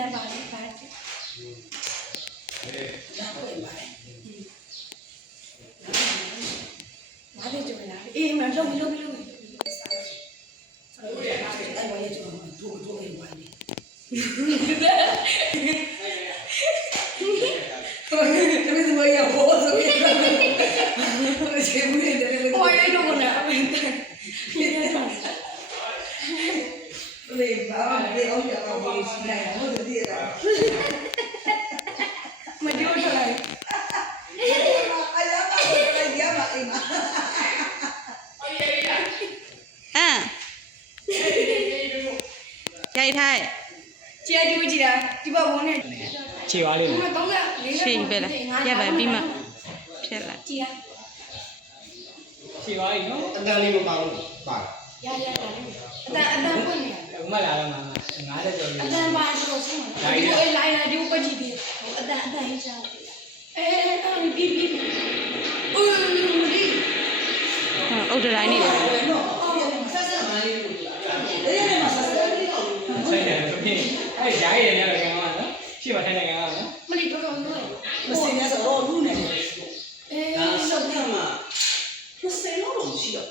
在哪里发的？哪里就哪里，哎，慢走，走，走。这为什么要我这边？我前面的那个。我也有呢，对，爸爸没有叫我回去来，我就这样。没丢出来。哎呀，妈，哎呀妈，哎妈。ရိုက်ထိုက် 接就接，ဒီဘဘုံနဲ့ ခြေပါလိမ့် ဘုံ မယ် တော့လည်း ရှေ့ပဲလားရက်ပဲပြီးမှဖြတ်လိုက် ကြည့်ရ ခြေပါလိမ့်နော် အတန်းလေးမပါဘူးပါ ရရတာလေအတန်ပွင့်နေ ဥမလာတော့မှာ90ကျော်ပြီ အတန်ပါတော့ဆုံးမှာဒီလိုလိုက်လာဒီပကြည့်ပြီးအတန်ဟင်းချာအဲ့ပြီးအိုးဒီ အုတ်တတိုင်းနေတယ် ဆိုင်တယ်ဆိုပြီးအဲ့ဂျားရည်နေတယ်ကောင်ကနော်ခြေပါထိုင်နေကောင်ကနော် မလီတော့တော့လို့ မစင်ရဆိုတော့လူနေတယ် အေး ဆောက်ပြမှာ20လောက်တော့ရှိတော့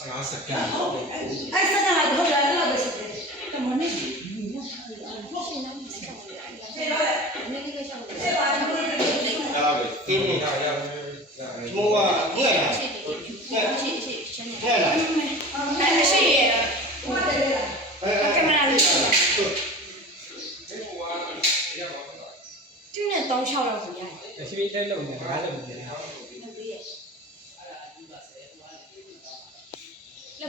50စက္ကန့် ဟုတ်တယ်အဲ့စကားလိုက်ဟုတ်တယ်အဲ့လိုပဲရှိတယ်တမနစ်ဒီညော ရှင်းနေပြီဆက်ပါလေ ဆေးတော့ နည်းနည်းရှောင်းတယ် ဆေးပါတော့ ဒါပဲကင်းနေတာရမိုးကငဲ့လာ ရှင်းရှင်း ငဲ့လာ အဲ့ရှိရကင်မရာလေးတင်းနဲ့3-6လောက်ဆိုရတယ် ခြေတက်လို့နေတာကားလို့နေတယ် လက်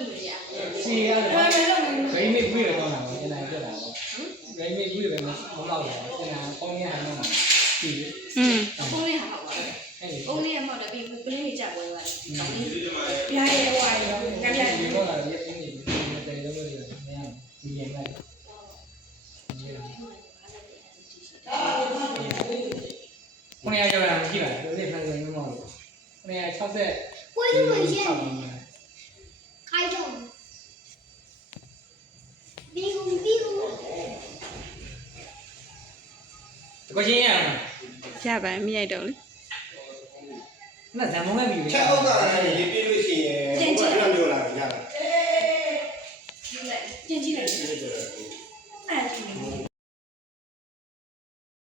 လို့ရ ခြေရတယ် အဲ့မဲ့လို့ ဂိမ်းမိတ်ပြီးတော့တော့ကျန်တယ်ပြတ်တာပေါ့ဂိမ်းမိတ်ပြီးပဲမဟုတ်တော့ဘူးကျန်တာပေါင်းရအောင်တော့ပြီ ဖုန်းလေးဟာဟုတ်ပါ အဲ့ဒီ ဖုန်းလေးကမှတော့ပြီးပလင်းလေးကြပွဲသွားတယ်ပြားရဲဝိုင်းတော့ငါလည်း ဒီတော့လာရက်င်းနေတယ်တော့လို့ရတယ်မရဘူးဒီရင်လိုက်ခုနကကြောက်တာမရှိပါဘူးဒီဖန်ဆယ်မျိုးမဟုတ်ဘူးခုနက60我以为现在开动，比如， ကိုချင်းရအောင် ရပါမရိုက်တော့လေ မဇံမုံလည်းပြီ ချက်အောက်ကလည်းရေးပြလို့ရှိရင်ဘုရားပြောလာကြတာ 进进来， ဒီလို